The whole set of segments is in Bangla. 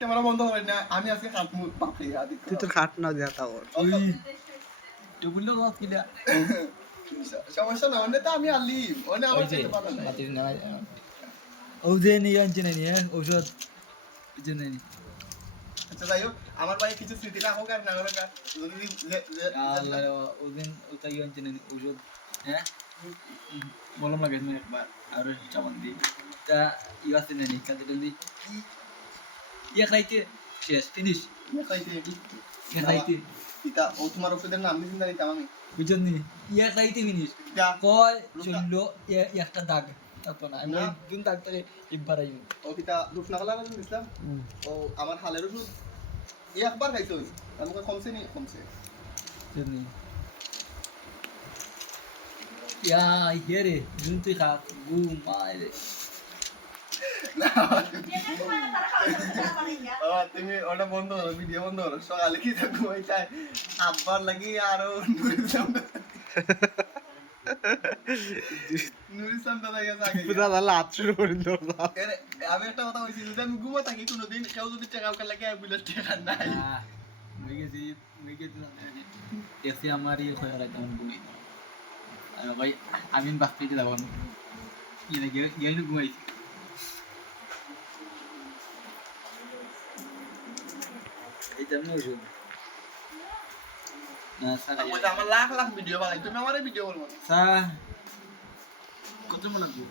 ক্যামেরা বন্ধ হয় না, আমি আজকে খাট মুখ বাপরে আদিক তুই তোর খাট না দেয়া তাও টেবিল তো কিলা সমস্যা না, অন্য তো আমি আলিম অন্য আমার ওই যে যেতে পারে না। মাটির না ও যে নিয়ে আনছে না নিয়ে ঔষধ যে নেই আচ্ছা যাই হোক, আমার ভাই কিছু স্মৃতি রাখো আর না রাখো যদি আল্লাহ ওদিন ওটা কি আনছে না ঔষধ হ্যাঁ বললাম লাগে তুমি একবার আর চামান দি তা ই আছে না নি কাজে জলদি ইয়া খাইতে শেষ ফিনিশ খাইতে ইয়া খাইতে এটা ও তোমার ওষুধের নাম দিছেন জানি তাম আমি বুঝছেন নি ইয়া খাইতে ফিনিশ কয় চললো একটা দাগ তাতো না আমি দিন দাগ থেকে একবার আইব ও কিটা রুফনা কলা না দিছিলাম ও আমার হালের ওষুধ একবার খাইছো আমাকে কমছে নি কমছে জানি ইয়া ইয়ে জুন তুই খা ঘুমাইলে তুমি ওটা বন্ধ করো, ভিডিও বন্ধ করো, সকালে কি থাকবো ওইটাই আব্বার লাগি আরো নুরিসাম দাদা গেছে আগে পুরা দালা আছর করে দাও আমি একটা কথা বলছি, যদি আমি ঘুমো থাকি কোনোদিন কেউ যদি টাকা উঠে লাগে আমি বলে টাকা নাই দেখছি আমার ইয়ে হয়ে গেল তেমন ঘুমাই ভাই আমি বাস্তিতে যাবো ইয়ে গেলে ঘুমাইছি এইটা আমি ওষুধ না সারা আমার লাখ লাখ ভিডিও বানাই, তুমি আমারে ভিডিও বলবো না। সা কত মনে লাগবে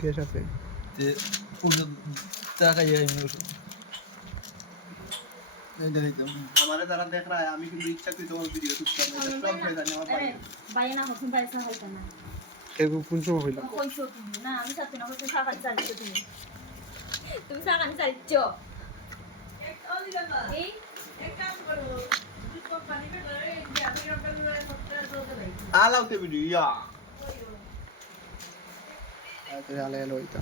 কে সাথে তে ওষুধ টাকা ইয়ে আমি ওষুধ এইটা দিতাম আমারে যারা দেখ রা আমি কিন্তু ইচ্ছা করি তোমার ভিডিও করতাম না, সব হয়ে যায় আমার ভাই বাইরে না হচ্ছে বাইরে সা হইতো না এগো কোন সময় হইলো কইছো তুমি না আমি সাথে না হচ্ছে সাকান চালিছো তুমি সাকান চালিছো এই আলাউতে ভিডিও ইয়া তাড়াতাড়ি আলে এলো হইতা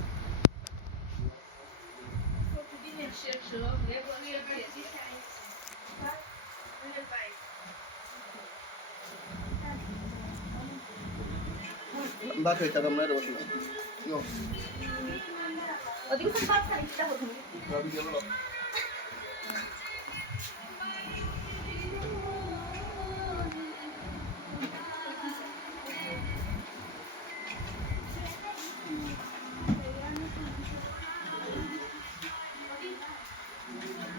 বাস হইতা তোমরা বসে নো ওদিকে সব বাচ্চা নিতে হবে ভিডিও বলো